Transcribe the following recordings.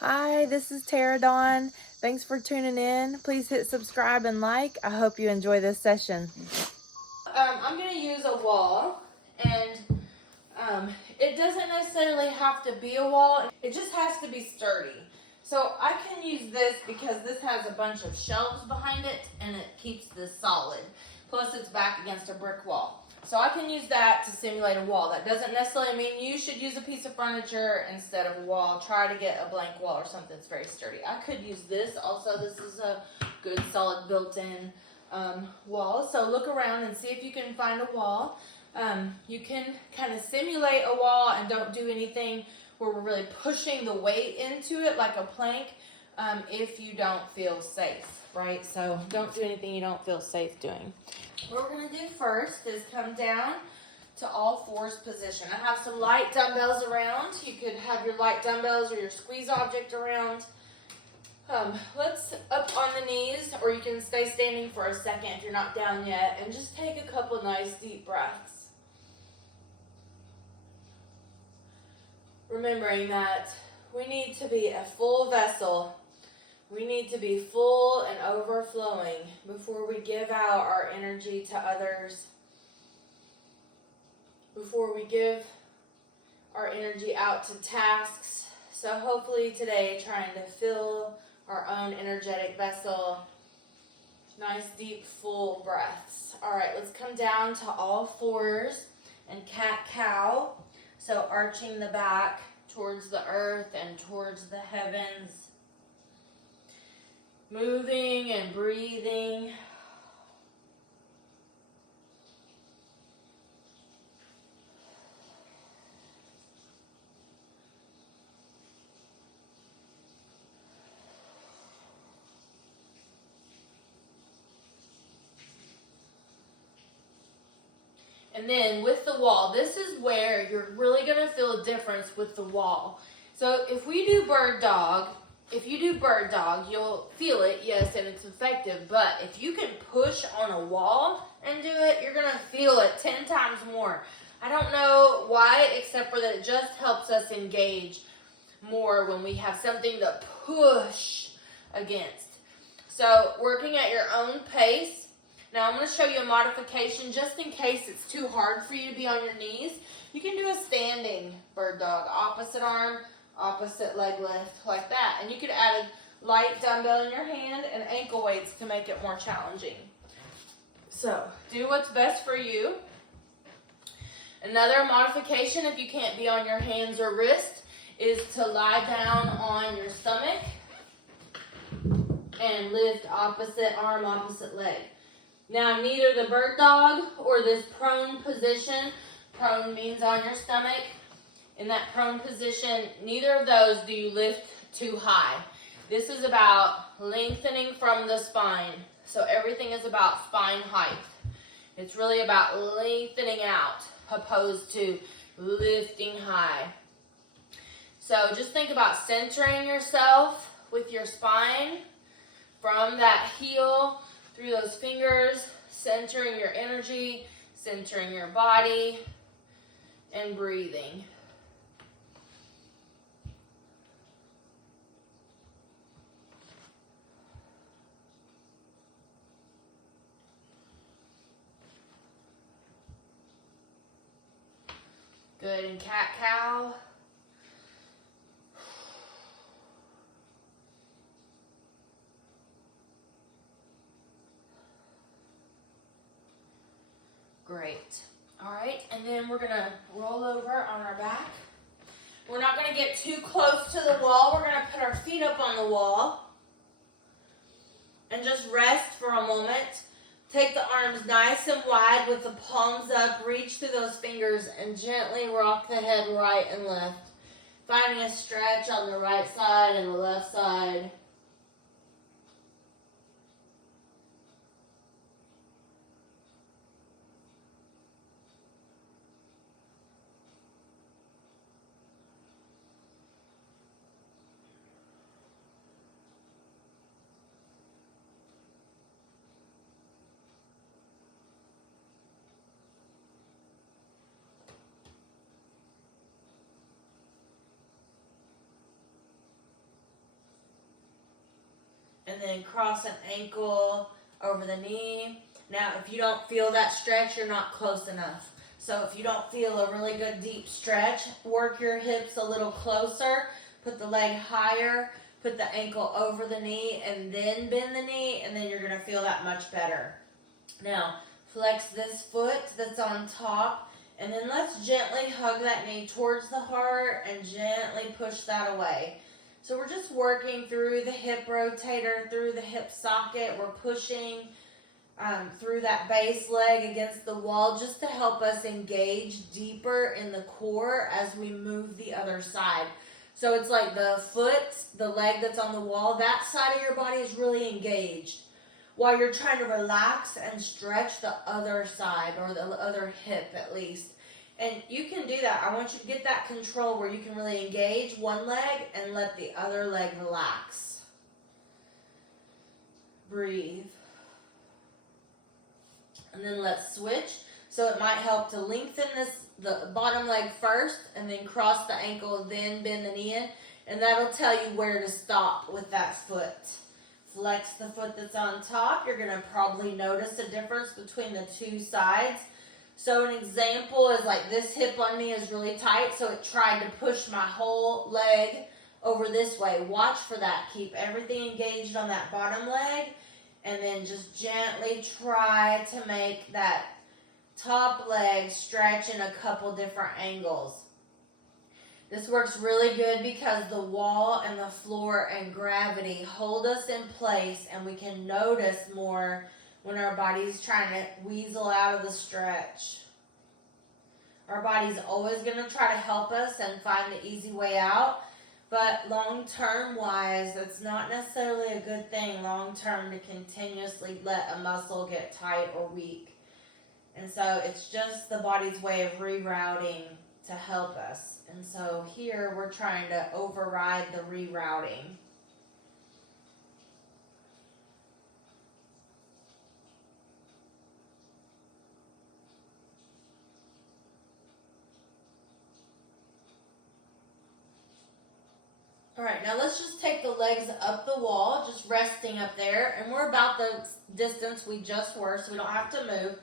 Hi, this is Tara Dawn. Thanks for tuning in. Please hit subscribe and like. I hope you enjoy this session. I'm going to use a wall, and it doesn't necessarily have to be a wall. It just has to be sturdy. So I can use this because this has a bunch of shelves behind it, and it keeps this solid. Plus, it's back against a brick wall. So I can use that to simulate a wall. That doesn't necessarily mean you should use a piece of furniture instead of a wall. Try to get a blank wall or something that's very sturdy. I could use this also. This is a good solid built-in wall. So look around and see if you can find a wall. You can kind of simulate a wall and don't do anything where we're really pushing the weight into it like a plank if you don't feel safe, right? So don't do anything you don't feel safe doing. What we're going to do first is come down to all fours position. I have some light dumbbells around. You could have your light dumbbells or your squeeze object around. Let's up on the knees, or you can stay standing for a second if you're not down yet, and just take a couple nice deep breaths. Remembering that we need to be a full vessel. We need to be full and overflowing before we give out our energy to others, before we give our energy out to tasks. So hopefully today, trying to fill our own energetic vessel. Nice, deep, full breaths. All right, let's come down to all fours and cat-cow. So arching the back towards the earth and towards the heavens. Moving and breathing. And then with the wall, this is where you're really going to feel a difference with the wall. So if we do bird dog, if you do bird dog, you'll feel it, yes, and it's effective. But if you can push on a wall and do it, you're going to feel it 10 times more. I don't know why, except for that it just helps us engage more when we have something to push against. So working at your own pace. Now I'm going to show you a modification just in case it's too hard for you to be on your knees. You can do a standing bird dog, opposite arm, opposite leg lift, like that. And you could add a light dumbbell in your hand and ankle weights to make it more challenging. So do what's best for you. Another modification, if you can't be on your hands or wrist, is to lie down on your stomach and lift opposite arm, opposite leg. Now, neither the bird dog or this prone position, prone means on your stomach, in that prone position, neither of those do you lift too high. This is about lengthening from the spine. So everything is about spine height. It's really about lengthening out opposed to lifting high. So just think about centering yourself with your spine from that heel through those fingers, centering your energy, centering your body, and breathing. Good, and cat-cow. Great. All right, and then we're gonna roll over on our back. We're not gonna get too close to the wall. We're gonna put our feet up on the wall and just rest for a moment. Take the arms nice and wide with the palms up. Reach through those fingers and gently rock the head right and left. Finding a stretch on the right side and the left side. then cross an ankle over the knee. Now, if you don't feel that stretch, you're not close enough. So if you don't feel a really good deep stretch, work your hips a little closer, put the leg higher, put the ankle over the knee, and then bend the knee, and then you're going to feel that much better. Now, flex this foot that's on top, and then let's gently hug that knee towards the heart and gently push that away. So we're just working through the hip rotator, through the hip socket. We're pushing through that base leg against the wall just to help us engage deeper in the core as we move the other side. So it's like the foot, the leg that's on the wall, that side of your body is really engaged while you're trying to relax and stretch the other side, or the other hip at least. And you can do that. I want you to get that control where you can really engage one leg and let the other leg relax. Breathe. And then let's switch. So it might help to lengthen the bottom leg first, and then cross the ankle, then bend the knee in. And that'll tell you where to stop with that foot. Flex the foot that's on top. You're going to probably notice a difference between the two sides. So an example is like this hip on me is really tight, so it tried to push my whole leg over this way. Watch for that. Keep everything engaged on that bottom leg, and then just gently try to make that top leg stretch in a couple different angles. This works really good because the wall and the floor and gravity hold us in place, and we can notice more when our body's trying to weasel out of the stretch. Our body's always going to try to help us and find the easy way out, but long-term wise, it's not necessarily a good thing long-term to continuously let a muscle get tight or weak. And so it's just the body's way of rerouting to help us. And so here we're trying to override the rerouting. All right, now let's just take the legs up the wall, just resting up there. And we're about the distance we just were, so we don't have to move.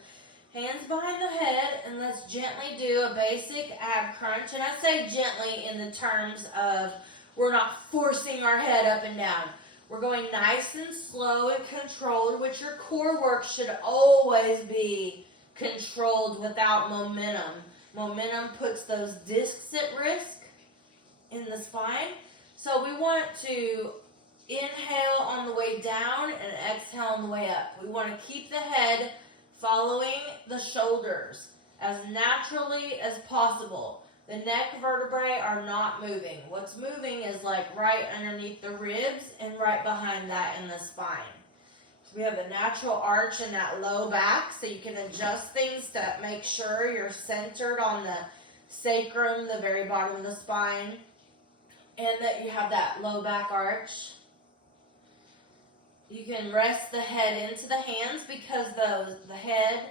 Hands behind the head, and let's gently do a basic ab crunch. And I say gently in the terms of we're not forcing our head up and down. We're going nice and slow and controlled, which your core work should always be controlled without momentum. Momentum puts those discs at risk in the spine. So we want to inhale on the way down and exhale on the way up. We want to keep the head following the shoulders as naturally as possible. The neck vertebrae are not moving. What's moving is like right underneath the ribs and right behind that in the spine. So we have a natural arch in that low back, so you can adjust things to make sure you're centered on the sacrum, the very bottom of the spine, and that you have that low back arch. You can rest the head into the hands because the head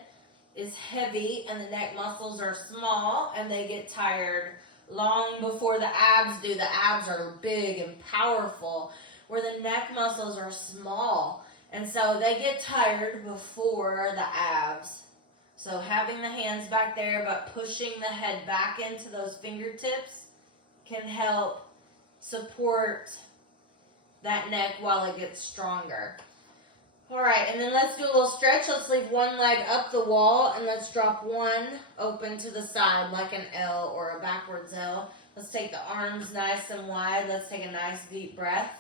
is heavy and the neck muscles are small, and they get tired long before the abs do. The abs are big and powerful, where the neck muscles are small, and so they get tired before the abs. So having the hands back there but pushing the head back into those fingertips can help support that neck while it gets stronger. All right, and then let's do a little stretch. Let's leave one leg up the wall, and let's drop one open to the side like an L or a backwards L. Let's take the arms nice and wide. Let's take a nice deep breath.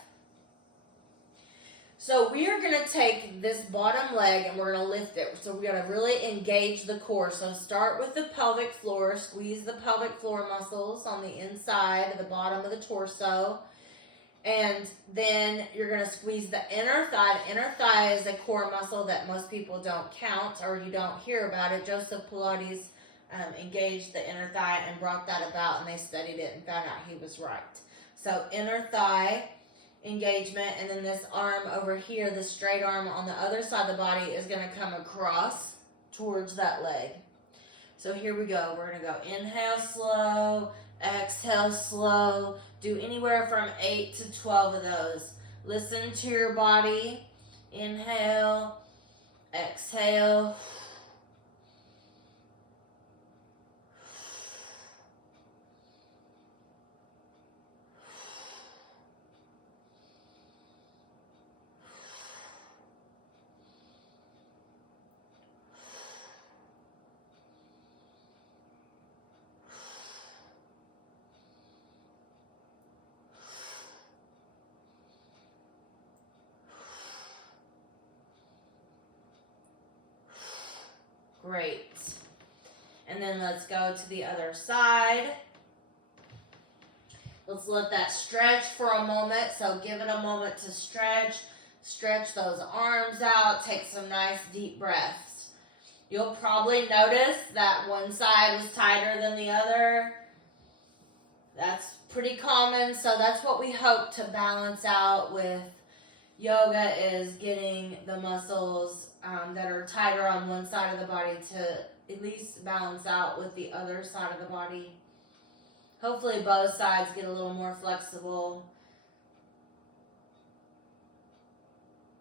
So we are going to take this bottom leg and we're going to lift it. So we're going to really engage the core. So start with the pelvic floor. Squeeze the pelvic floor muscles on the inside of the bottom of the torso. And then you're going to squeeze the inner thigh. The inner thigh is a core muscle that most people don't count or you don't hear about it. Joseph Pilates engaged the inner thigh and brought that about, and they studied it and found out he was right. So inner thigh engagement, and then this arm over here, the straight arm on the other side of the body is going to come across towards that leg. So here we go. We're going to go inhale slow, exhale slow. Do anywhere from 8 to 12 of those. Listen to your body. Inhale, exhale. Great. And then let's go to the other side. Let's let that stretch for a moment. So give it a moment to stretch. Stretch those arms out. Take some nice deep breaths. You'll probably notice that one side is tighter than the other. That's pretty common. So that's what we hope to balance out with yoga, is getting the muscles that are tighter on one side of the body to at least balance out with the other side of the body. Hopefully both sides get a little more flexible,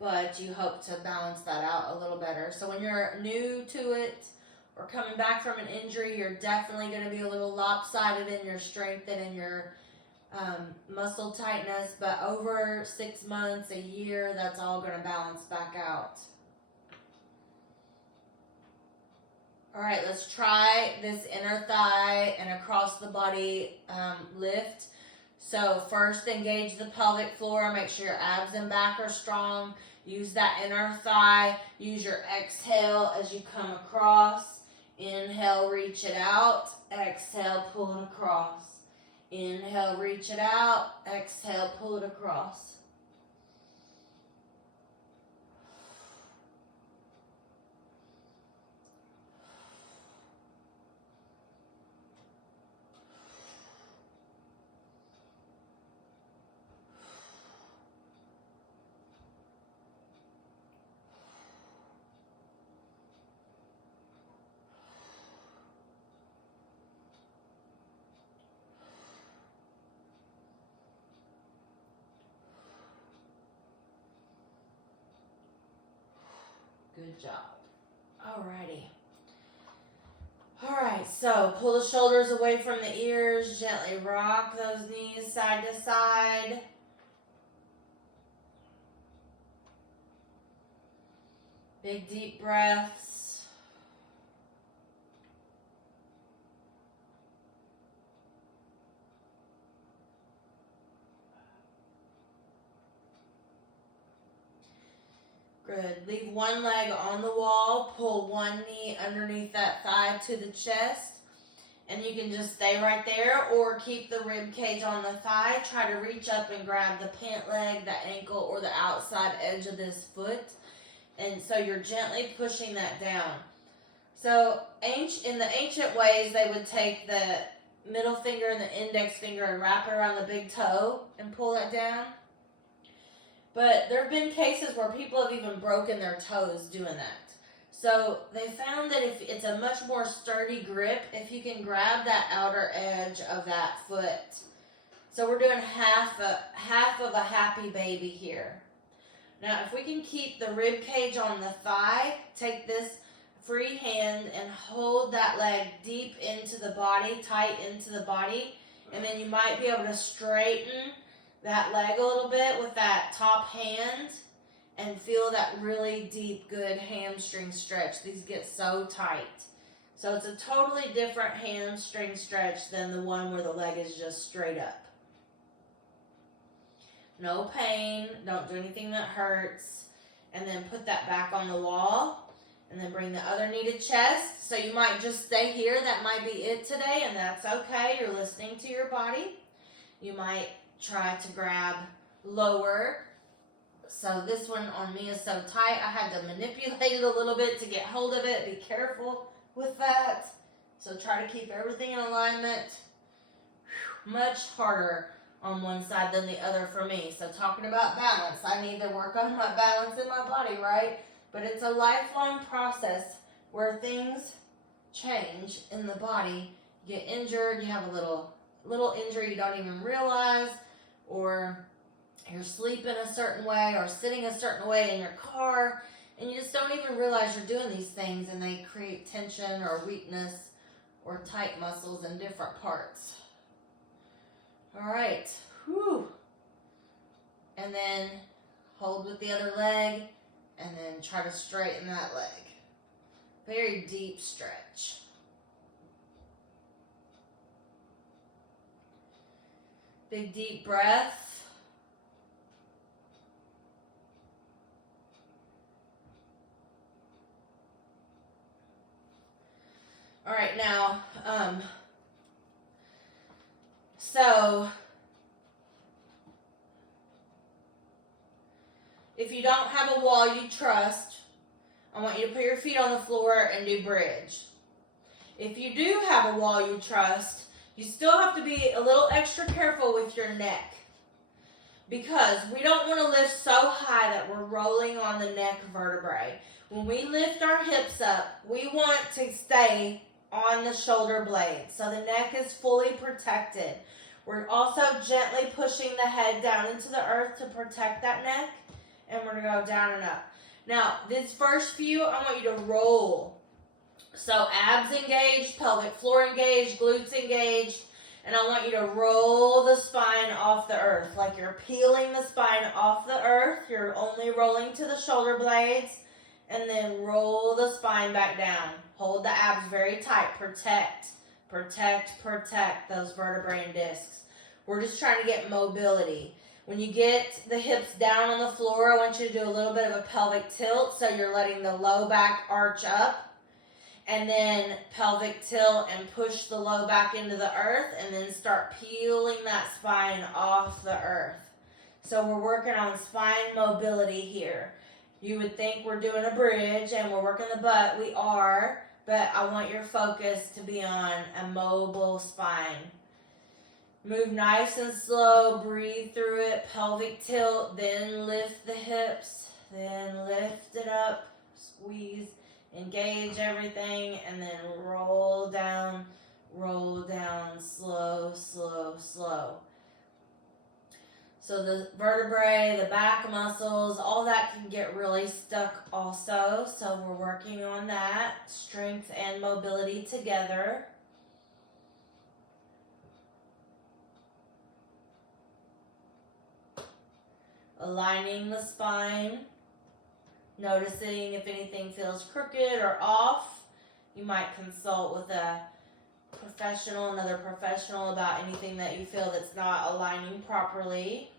but you hope to balance that out a little better. So when you're new to it or coming back from an injury, you're definitely going to be a little lopsided in your strength and in your muscle tightness, but over 6 months, a year, that's all going to balance back out. All right, let's try this inner thigh and across the body lift. So first, engage the pelvic floor. Make sure your abs and back are strong. Use that inner thigh. Use your exhale as you come across. Inhale, reach it out. Exhale, pull it across. Inhale, reach it out. Exhale, pull it across. Good job. Alrighty. Alright, so pull the shoulders away from the ears. Gently rock those knees side to side. Big deep breaths. Good. Leave one leg on the wall. Pull one knee underneath that thigh to the chest. And you can just stay right there or keep the rib cage on the thigh. Try to reach up and grab the pant leg, the ankle, or the outside edge of this foot. And so you're gently pushing that down. So in the ancient ways, they would take the middle finger and the index finger and wrap it around the big toe and pull that down. But there have been cases where people have even broken their toes doing that. So they found that if it's a much more sturdy grip, if you can grab that outer edge of that foot. So we're doing half of a happy baby here. Now, if we can keep the rib cage on the thigh, take this free hand and hold that leg deep into the body, tight into the body, and then you might be able to straighten that leg a little bit with that top hand and feel that really deep, good hamstring stretch. These get so tight. So it's a totally different hamstring stretch than the one where the leg is just straight up. No pain, don't do anything that hurts, and then put that back on the wall, and then bring the other knee to chest. So you might just stay here, that might be it today, and that's okay. You're listening to your body. You might try to grab lower. So this one on me is so tight, I had to manipulate it a little bit to get hold of it. Be careful with that. So try to keep everything in alignment. Much harder on one side than the other for me. So talking about balance, I need to work on my balance in my body, right? But it's a lifelong process where things change in the body. You get injured, you have a little injury you don't even realize, or you're sleeping a certain way or sitting a certain way in your car, and you just don't even realize you're doing these things, and they create tension or weakness or tight muscles in different parts. All right. Whew. And then hold with the other leg, and then try to straighten that leg. Very deep stretch. Big deep breath. All right, now, so if you don't have a wall you trust, I want you to put your feet on the floor and do bridge. If you do have a wall you trust, you still have to be a little extra careful with your neck, because we don't want to lift so high that we're rolling on the neck vertebrae. When we lift our hips up, we want to stay on the shoulder blades, so the neck is fully protected. We're also gently pushing the head down into the earth to protect that neck, and we're going to go down and up. Now, this first few, I want you to roll. So abs engaged, pelvic floor engaged, glutes engaged, and I want you to roll the spine off the earth, like you're peeling the spine off the earth. You're only rolling to the shoulder blades, and then roll the spine back down. Hold the abs very tight. Protect, protect, protect those vertebrae and discs. We're just trying to get mobility. When you get the hips down on the floor, I want you to do a little bit of a pelvic tilt, so you're letting the low back arch up, and then pelvic tilt and push the low back into the earth, and then start peeling that spine off the earth. So we're working on spine mobility here. You would think we're doing a bridge and we're working the butt. We are, but I want your focus to be on a mobile spine. Move nice and slow, breathe through it, pelvic tilt, then lift the hips, then lift it up, squeeze, engage everything, and then roll down, slow, slow, slow. So the vertebrae, the back muscles, all that can get really stuck also. So we're working on that, strength and mobility together. Aligning the spine, noticing if anything feels crooked or off. You might consult with another professional about anything that you feel that's not aligning properly.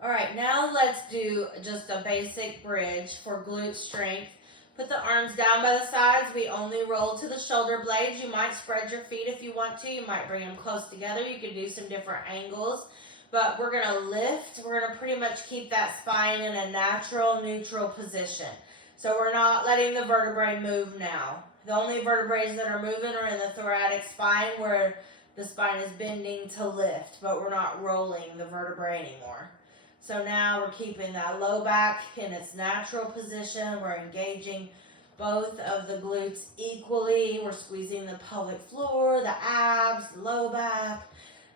All right, now let's do just a basic bridge for glute strength. Put the arms down by the sides. We only roll to the shoulder blades. You might spread your feet if you want to. You might bring them close together. You could do some different angles. But we're going to lift. We're going to pretty much keep that spine in a natural, neutral position. So we're not letting the vertebrae move now. The only vertebrae that are moving are in the thoracic spine, where the spine is bending to lift. But we're not rolling the vertebrae anymore. So now we're keeping that low back in its natural position. We're engaging both of the glutes equally. We're squeezing the pelvic floor, the abs, the low back,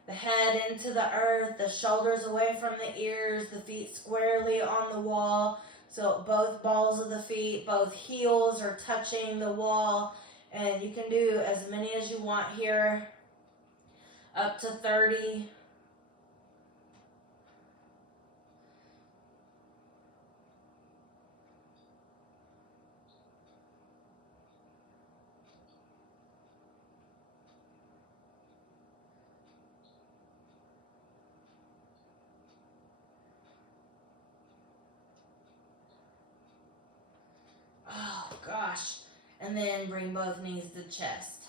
the head into the earth, the shoulders away from the ears, the feet squarely on the wall. So both balls of the feet, both heels are touching the wall. And you can do as many as you want here, up to 30. Oh, gosh. And then bring both knees to chest.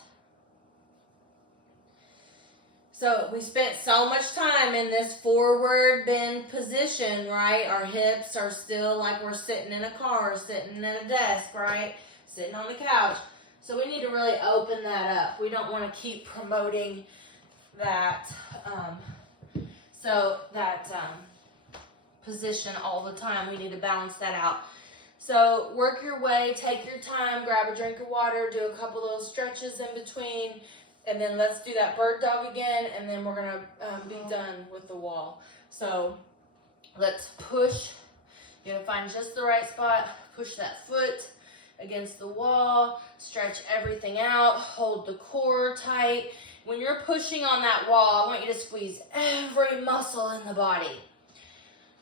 So we spent so much time in this forward bend position, right? Our hips are still like we're sitting in a car, sitting at a desk, right? Sitting on the couch. So we need to really open that up. We don't want to keep promoting that, position all the time. We need to balance that out. So work your way, take your time, grab a drink of water, do a couple little stretches in between, And then let's do that bird dog again, and then we're gonna be done with the wall. So let's push. You're gonna find just the right spot. Push that foot against the wall. Stretch everything out. Hold the core tight. When you're pushing on that wall, I want you to squeeze every muscle in the body.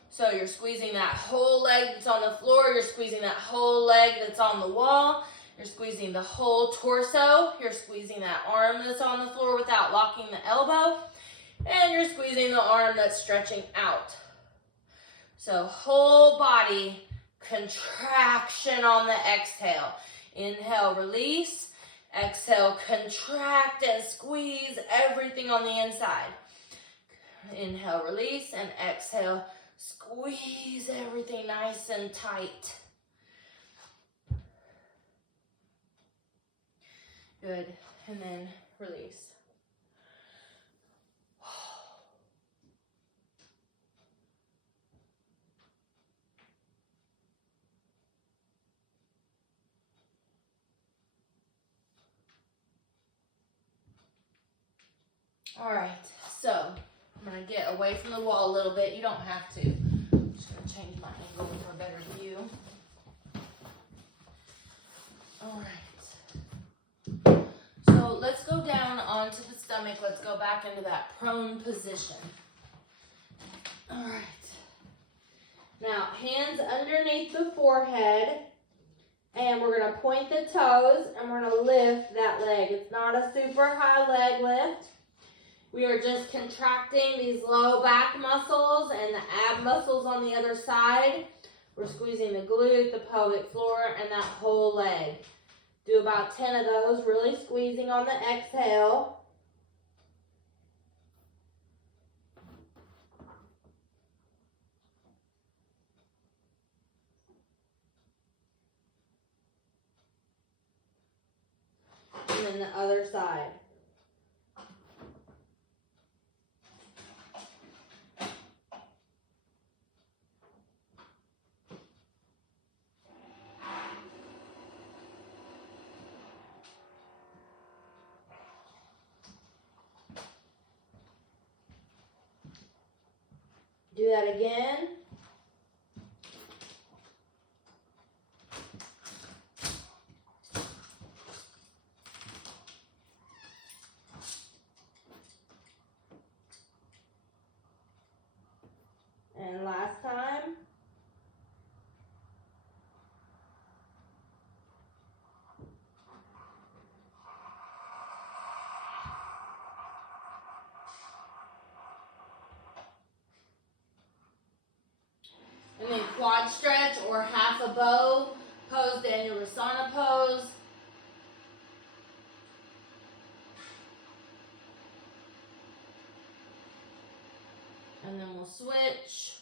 So you're squeezing that whole leg that's on the floor. You're squeezing that whole leg that's on the wall. You're squeezing the whole torso. You're squeezing that arm that's on the floor without locking the elbow. And you're squeezing the arm that's stretching out. So whole body contraction on the exhale. Inhale, release. Exhale, contract and squeeze everything on the inside. Inhale, release, and exhale, squeeze everything nice and tight. Good, and then release. All right, so I'm gonna get away from the wall a little bit. You don't have to. I'm just gonna change my angle for a better view. All right. So let's go down onto the stomach. Let's go back into that prone position. All right. Now, hands underneath the forehead. And we're gonna point the toes and we're gonna lift that leg. It's not a super high leg lift. We are just contracting these low back muscles and the ab muscles on the other side. We're squeezing the glute, the pelvic floor, and that whole leg. Do about 10 of those, really squeezing on the exhale. And then the other side. Do that again. And last time. And then quad stretch or half a bow pose, Dhanurasana pose. And then we'll switch.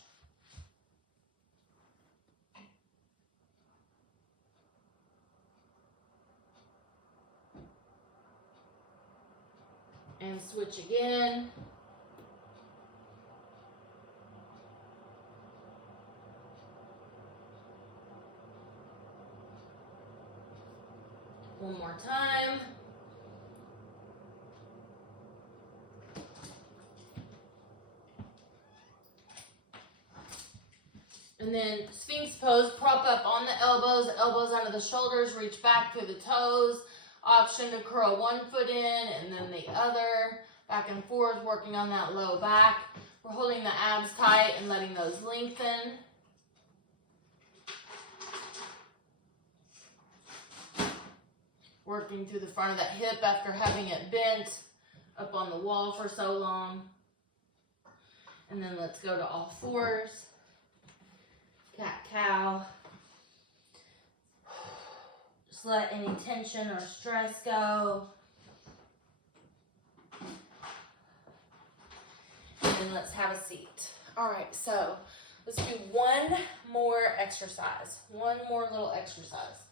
And switch again. One more time. And then Sphinx pose, prop up on the elbows, elbows under the shoulders, reach back through the toes. Option to curl one foot in and then the other. Back and forth, working on that low back. We're holding the abs tight and letting those lengthen. Working through the front of that hip after having it bent up on the wall for so long. And then let's go to all fours. Cat-cow. Just let any tension or stress go. And then let's have a seat. All right, so let's do one more exercise. One more little exercise.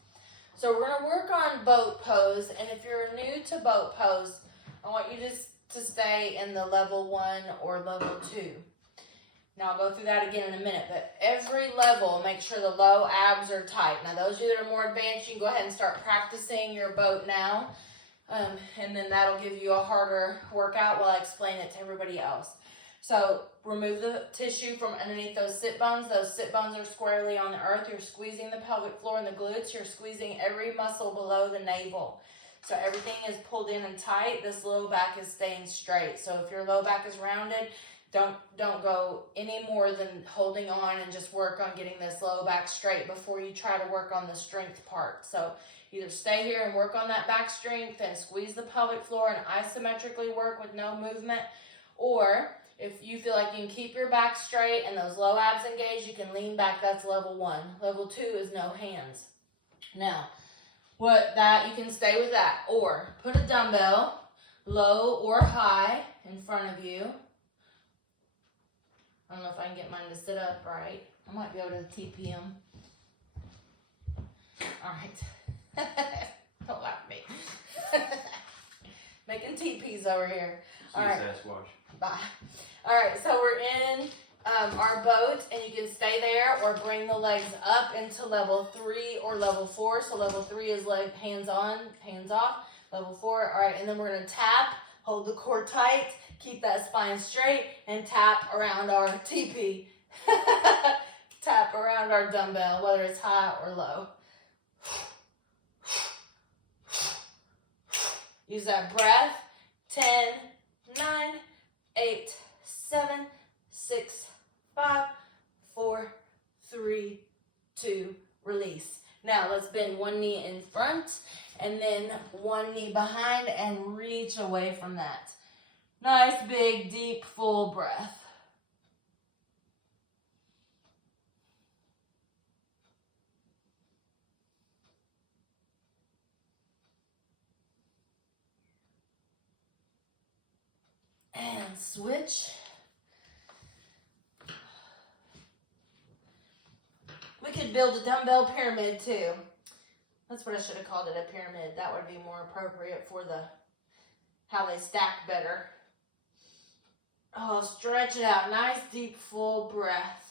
So we're going to work on boat pose, and if you're new to boat pose, I want you just to stay in the level 1 or level 2. Now I'll go through that again in a minute, but every level, make sure the low abs are tight. Now those of you that are more advanced, you can go ahead and start practicing your boat now. And then that'll give you a harder workout while I explain it to everybody else. So remove the tissue from underneath those sit bones. Those sit bones are squarely on the earth. You're squeezing the pelvic floor and the glutes. You're squeezing every muscle below the navel. So everything is pulled in and tight. This low back is staying straight. So if your low back is rounded, don't go any more than holding on, and just work on getting this low back straight before you try to work on the strength part. So either stay here and work on that back strength and squeeze the pelvic floor and isometrically work with no movement, or if you feel like you can keep your back straight and those low abs engaged, you can lean back. That's level 1. Level 2 is no hands. Now, you can stay with that, or put a dumbbell, low or high, in front of you. I don't know if I can get mine to sit up right. I might be able to TP him. All right. Don't laugh at me. Making TPs over here. All right. Bye. All right, so we're in our boat, and you can stay there or bring the legs up into level 3 or level 4. So level 3 is leg hands on, hands off. Level 4, all right, and then we're going to tap, hold the core tight, keep that spine straight, and tap around our TP. Tap around our dumbbell, whether it's high or low. Use that breath. 10, 9, 8, 7, 6, 5, 4, 3, 2, release. Now let's bend one knee in front and then one knee behind and reach away from that. Nice, big, deep, full breath. And switch. We could build a dumbbell pyramid too. That's what I should have called it, a pyramid. That would be more appropriate for how they stack better. Oh, stretch it out. Nice, deep, full breath.